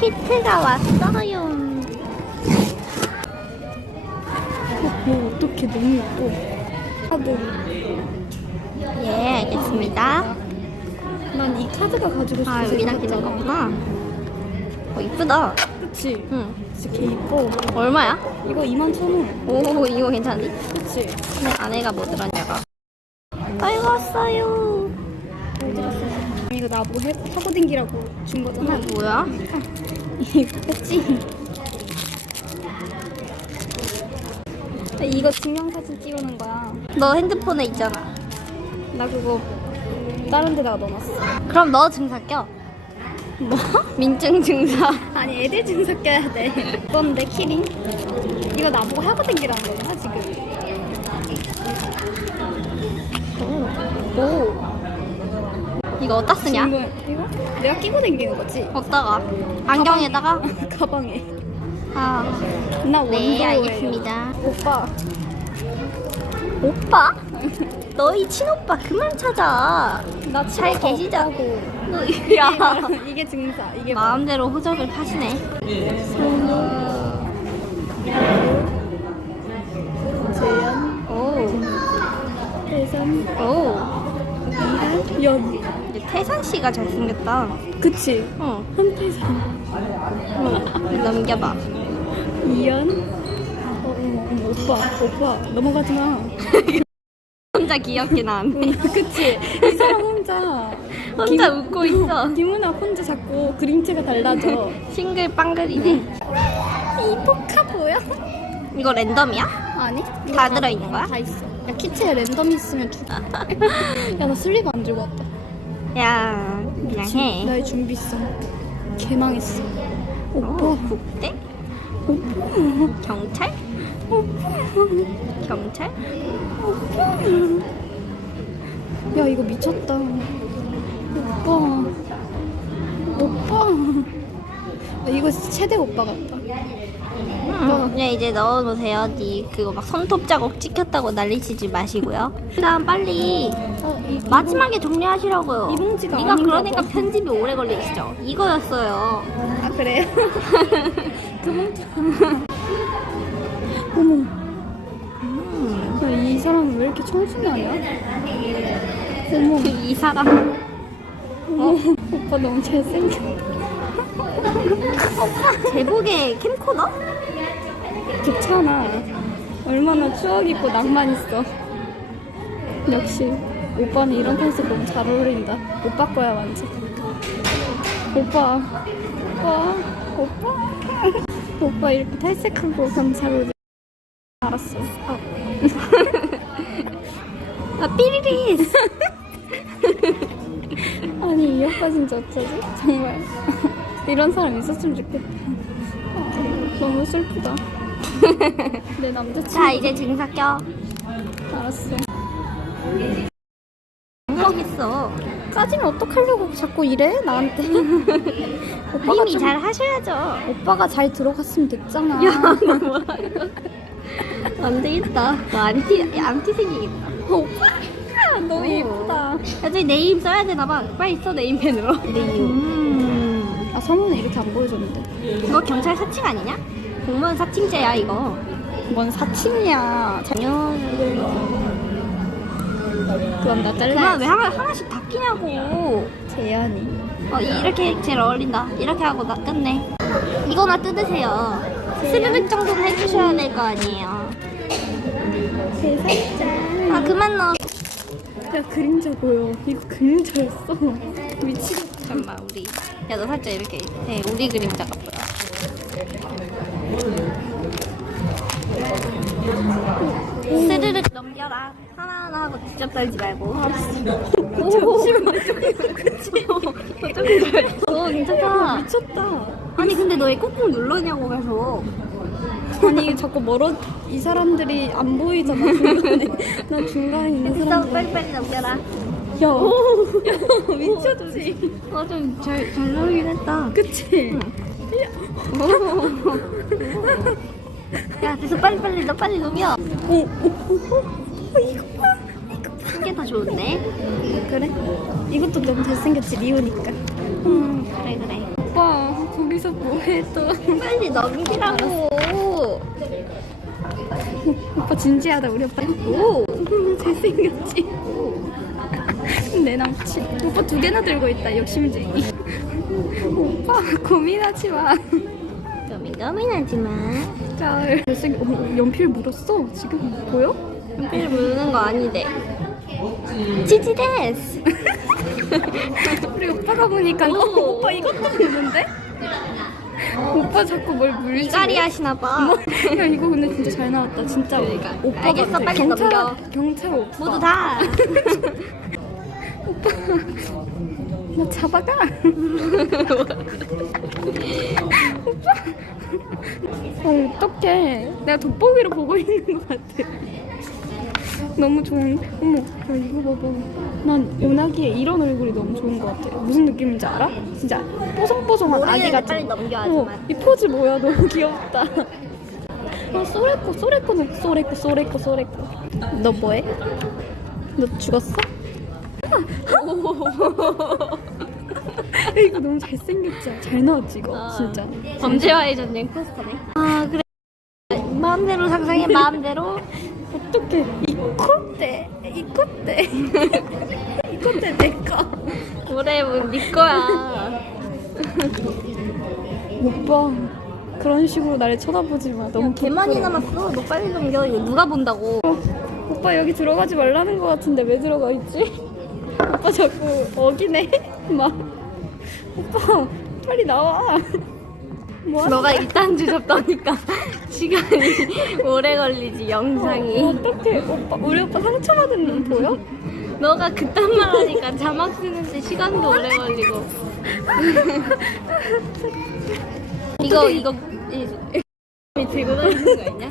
키트가 왔어요. 뭐 어떻게 너무 예뻐. 카드. 예, 알겠습니다. 난 이 카드가 가지고 싶어. 아, 여기다 끼는 거구나. 어, 이쁘다. 그치? 응. 진짜 개 이뻐. 얼마야? 이거 2만 천 원. 오, 이거 괜찮니? 그치? 근데 아내가 뭐 들었냐가. 아이고, 왔어요. 이거 나보고 해, 하고 댕기라고 준 거잖아. 이거 뭐야? 이거 했지? 이거 증명사진 찍어놓은 거야. 너 핸드폰에 있잖아. 나 그거 다른 데다가 넣어놨어. 그럼 너 증사 껴. 뭐? 민증 증사. 아니 애들 증서 껴야 돼. 이건데 키링? 이거 나보고 하고 댕기라는 거구나 지금. 오. 이거 어디다 쓰냐? 이거? 내가 끼고 댕기는 거지? 어디다가? 안경에다가? 가방에. 아, 나 원더예요. 네, 알겠습니다. 오빠. 오빠? 너희 친오빠 그만 찾아. 나 잘 친오빠 계시자고. 이게 야. 말- 이게 증사. 이게 말- 마음대로 호적을 파시네. 재현, 오, 태선, 오. 이한, 연. 태산 씨가 잘생겼다. 그치? 어, 한태선, 넘겨봐. 이연. 어, 어머, 어머, 오빠, 오빠 넘어가지 마. 혼자 귀엽게 나왔네. 그치? 이 사람 혼자. 혼자 웃고 있어. 김은아 혼자 자꾸 그림체가 달라져. 싱글빵글이네. 이 포카 뭐야? 이거 랜덤이야? 아니? 다 들어있는 거야? 다 있어. 야 키트에 랜덤 있으면 두. 야나 슬리브 안 들고 왔다. 야, 그냥 해. 나의 준비성 개망했어. 오, 오빠. 국대? 오빠. 경찰? 경찰? 야 이거 미쳤다. 오빠. 오빠. 아, 이거 진짜 최대 오빠 같다. 응. 네, 이제 넣어놓으세요. 니 그거 막 손톱 자국 찍혔다고 난리치지 마시고요. 그다음 빨리 어, 이, 마지막에 정리하시라고요. 이 봉지가 네가 그러니까 봐. 편집이 오래 걸리시죠. 이거였어요. 아 그래요? 그 봉투. 어머. 음. 야, 이 사람 왜 이렇게 청순하냐? 어머. 이 사람 어머. 오빠 너무 잘생겼. 제복의 캠코더? 괜찮아. 얼마나 추억 있고 낭만 있어. 역시 오빠는 이런 컨셉 너무 잘 어울린다. 오빠 거야 완전. 오빠, 오빠, 오빠, 오빠 이렇게 탈색하고 그럼 잘 어울려. 알았어. 아, 아 삐리리스. 아니 이 오빠 진짜 어쩌지? 정말 이런 사람 있었으면 좋겠다. 아, 너무 슬프다. 내 남자친구. 자 이제 증사 껴. 알았어. 엉망했어. 까지면 어떡하려고 자꾸 이래 나한테. 오빠가 이미 좀- 잘 하셔야죠. 오빠가 잘 들어갔으면 됐잖아. 안 되겠다. 너 안티 안티 생기겠다. 오빠 너무 예쁘다. 나중에 네임 써야 되나 봐. 빨리 써 네임펜으로. 음. 아 서문은 이렇게 안 보여줬는데. 이거 경찰 사칭 아니냐? 공무원 사칭죄야 이거. 뭔 사칭이야. 자, 당연. 그건 나 그만 잘라야지. 왜 하나, 하나씩 다 끼냐고. 재현이. 어 이렇게 제일 어울린다. 이렇게 하고 나 끝내. 이거나 뜯으세요. 스르륵 정도는 해주셔야 될 거 아니에요. 세상짠. 아 그만 넣어. 야 그림자 보여. 이거 그림자였어. 미치겠다. 잠깐만 우리. 야 너 살짝 이렇게. 네 우리 그림자가 보여. 스르륵 넘겨라. 하고 직접 떨지 말고. 잠시만. 어 괜찮다. 미쳤다. 아니 근데 너 왜 꾹꾹 누르냐고 계속. 아니 자꾸 멀어 이 사람들이 안 보이잖아 중간에. 나 중간에 있는 사람들. 빨리빨리 넘겨라. 야, 야 미쳤지. 어좀잘 잘 나오긴 했다. 그치? 야 됐어 빨리빨리 너 빨리 넘겨. 어, 어, 어, 이거 봐. 이게 더 좋은데? 그래? 이것도 너무 잘생겼지 리오니까. 음 그래 그래. 오빠 거기서 뭐해 또 빨리 넘기라고. 오빠 진지하다 우리 오빠 오 잘생겼지 내 남친 오빠 두 개나 들고 있다 욕심쟁이 오빠 고민하지 마 고민 고민하지만. 짤 잘생겨 어, 연필 물었어 지금 보여? 연필 무는 거 아니대. 치치 데스. 우리 오빠가 보니까 어, 오빠 이것도 무는데? 오빠 자꾸 뭘 물지? 이갈이 하시나 봐. 야 이거 근데 진짜 잘 나왔다 진짜 오빠 알겠어, 같아 빨리 경찰 넘겨. 경찰 오빠 모두 다. 나 잡아가 오빠 어 어떡해 내가 돋보기로 보고 있는 것 같아 너무 좋은 어머 야 이거 봐봐 난 은하기에 이런 얼굴이 너무 좋은 것 같아 무슨 느낌인지 알아? 진짜 뽀송뽀송한 아기 같은 빨리 넘겨, 어. 이 포즈 뭐야 너무 귀엽다 어 쏘레꼬 쏘레꼬는 쏘레꼬 쏘레꼬 쏘레꼬 너 뭐해? 너 죽었어? 이거 너무 잘생겼지? 잘 나왔지 이거 아. 진짜 범죄와의 전쟁 포스터네. 아 그래. 마음대로 상상해 마음대로. 어떡해 이 콧대 이 콧대 이 콧대 내꺼 그래 뭐네 거야. 오빠 그런 식으로 나를 쳐다보지 마 너무 개 많이 부끄러워. 남았어. 너 빨리 넘겨. 이거 누가 본다고? 어, 오빠 여기 들어가지 말라는 것 같은데 왜 들어가 있지? 오빠 자꾸 어기네 막 오빠 빨리 나와 너가 일단 주접다니까 시간이 오래 걸리지 영상이. 어떡해 오빠 우리 오빠 상처받은 눈 보여? 너가 그딴 말 하니까 자막 쓰는데 시간도 오래 걸리고. 이거 이거 이- 이 들고 다니는 거 아니냐?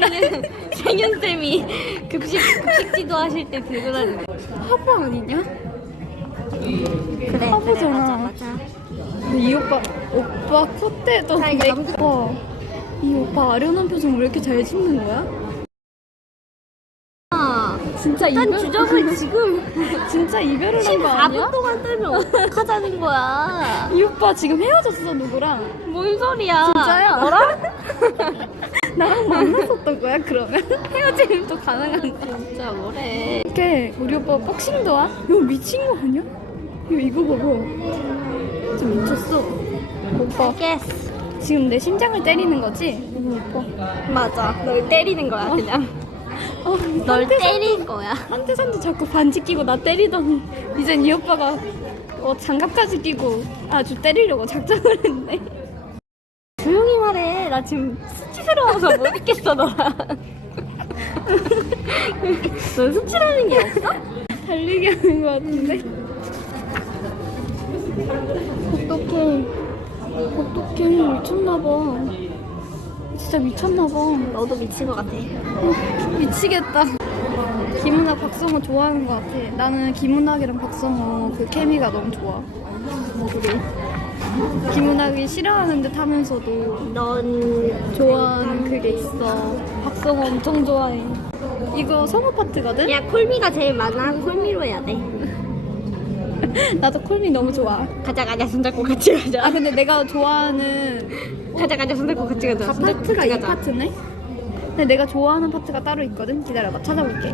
생윤 생윤 쌤이 급식 급식 지도 하실 때 들고 다니는 거. 화보 아니냐? 그래 화보잖아. 맞아 맞아. 이 오빠 오빠 콧대도 내- 오빠 이 오빠 아련한 표정 왜 이렇게 잘 짓는 거야? 아, 진짜 난 이별 주접을 지금 진짜 이별을 한거 14분 아니야? 동안 떨면 어떡하자는 거야? 이 오빠 지금 헤어졌어 누구랑? 뭔 소리야? 진짜야? 너랑? 나랑 만났었던 거야 그러면? 헤어짐도 가능한 거야? 진짜 뭐래? 이렇게 우리 오빠 복싱도 와? 이거 미친 거 아니야? 이거 이거 봐봐 좀 미쳤어 오빠 알겠어. 지금 내 심장을 때리는 거지? 오빠 맞아. 널 때리는 거야 그냥. 어, 널 때린 거야. 한태산도 자꾸 반지 끼고 나 때리더니 이젠 이 오빠가 어, 장갑까지 끼고 아주 때리려고 작정을 했네 조용히 말해. 나 지금 수치스러워서 못 있겠어 너랑. 넌 수치라는 게 없어? 달리기 하는 것 같은데 어떡해 어떡해 미쳤나봐 진짜 미쳤나봐 너도 미친 것 같아. 미치겠다 김은학 박성호 좋아하는 것 같아 나는 김은학이랑 박성호 그 케미가 너무 좋아 둘이 김은학이 싫어하는 듯 하면서도 넌 좋아하는 그게 있어. 박성호 엄청 좋아해. 이거 성우 파트거든? 야 콜미가 제일 많아. 콜미로 해야 돼. 나도 콜미 너무 좋아. 가자 가자 손잡고 같이 아 가자. 근데 내가 좋아하는 가자 가자 손잡고 같이 가자. 다 손잡고 파트가 같이 이 가자. 파트네? 근데 내가 좋아하는 파트가 따로 있거든? 기다려봐 찾아볼게.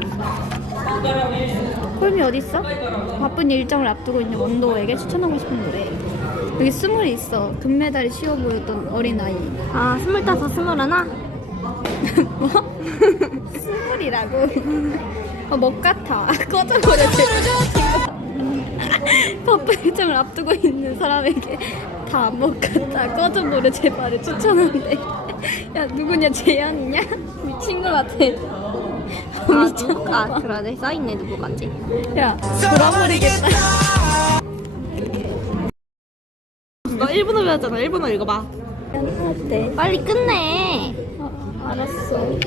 콜미 어딨어? 바쁜 일정을 앞두고 있는 원도에게 추천하고 싶은 노래. 여기 스물이 있어. 금메달이 쉬워 보였던 어린 아이. 아 스물다섯 스물하나? 뭐? 스물이라고? 어, 먹 같아. 꺼져버려, 제발. 바쁜 일정을 앞두고 있는 사람에게 다먹 같아. 꺼져버려, 제발을 추천한대. 야, 누구냐, 재현이냐? 미친 것 같아. 아, 미쳤나 누, 봐. 아 그러네 써있네 누구 간지. 야, 돌아버리겠다. 너 일본어 배웠잖아. 일본어 읽어봐. 어때? 빨리 끝내. 어, 알았어.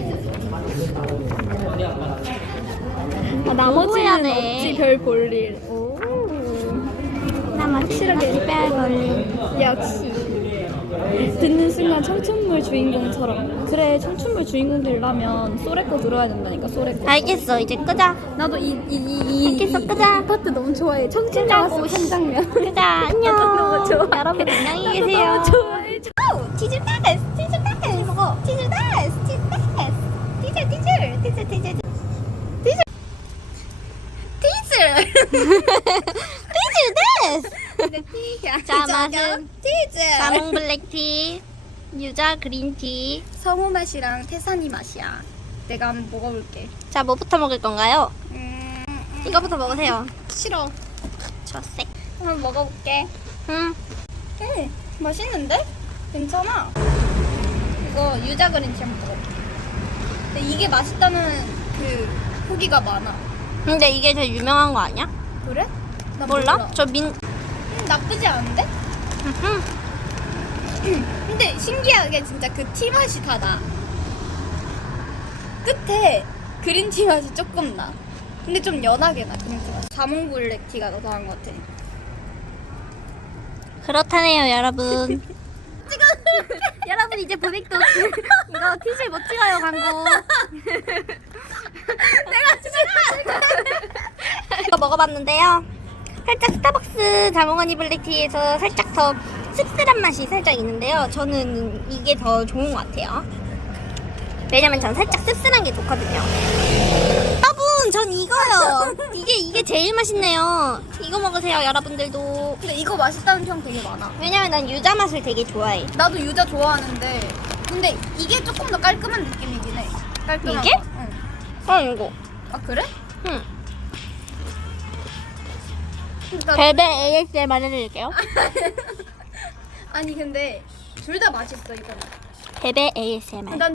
아, 나머지는 돼. 없지, 별 볼일. 확실하게 빼걸리. 역시. 듣는 순간 청춘물 주인공처럼. 그래 청춘물 주인공 되려면 소래거 들어야 된다니까 소래거. 알겠어 이제 끄자. 나도 이이 이이 알겠어, 끄자. 이 파트 너무 좋아해. 청춘 나왔어 씨. 한 장면. 끄자 안녕. 너무 좋아. 여러분 안녕히 계세요. 좋아해. 치즈 다스 치즈 다스. 먹어. 치즈 다스 치즈 다스. 티즈 티즈 티즈 티즈 티즈 티즈 티즈 자 맛은 치즈. 자몽 블랙티 유자 그린티. 성우 맛이랑 태산이 맛이야. 내가 한번 먹어볼게. 자 뭐부터 먹을 건가요? 음, 음, 이거부터 먹으세요. 싫어. 좋았어 한번 먹어볼게. 응. 응 맛있는데? 괜찮아. 이거 유자 그린티 한번 먹어볼게. 근데 이게 맛있다는 그 후기가 많아. 근데 이게 제일 유명한 거 아니야? 그래? 나 몰라? 저 민... 음, 나쁘지 않은데? 근데 신기하게 진짜 그 티 맛이 다 나. 끝에 그린 티 맛이 조금 나. 근데 좀 연하게 나 그린 티 맛. 자몽 블랙 티가 더 나은 것 같아. 그렇다네요 여러분 여러분 이제 브릭도 이거 티실 못 찍어요 광고 내가 이거 먹어봤는데요 살짝 스타벅스 자몽허니 블랙티에서 살짝 더 씁쓸한 맛이 살짝 있는데요 저는 이게 더 좋은 것 같아요 왜냐면 전 살짝 씁쓸한 게 좋거든요 여러분 전 이거요 이게 이게 제일 맛있네요 이거 먹으세요 여러분들도 근데 이거 맛있다는 평 되게 많아. 왜냐면 난 유자 맛을 되게 좋아해. 나도 유자 좋아하는데 근데 이게 조금 더 깔끔한 느낌이긴 해. 깔끔한 이게? 거. 응. 어 이거. 아 그래? 응. 벨벳 ASMR 해드릴게요. 아니 근데 둘 다 맛있어 이거는. 벨벳 ASMR. 난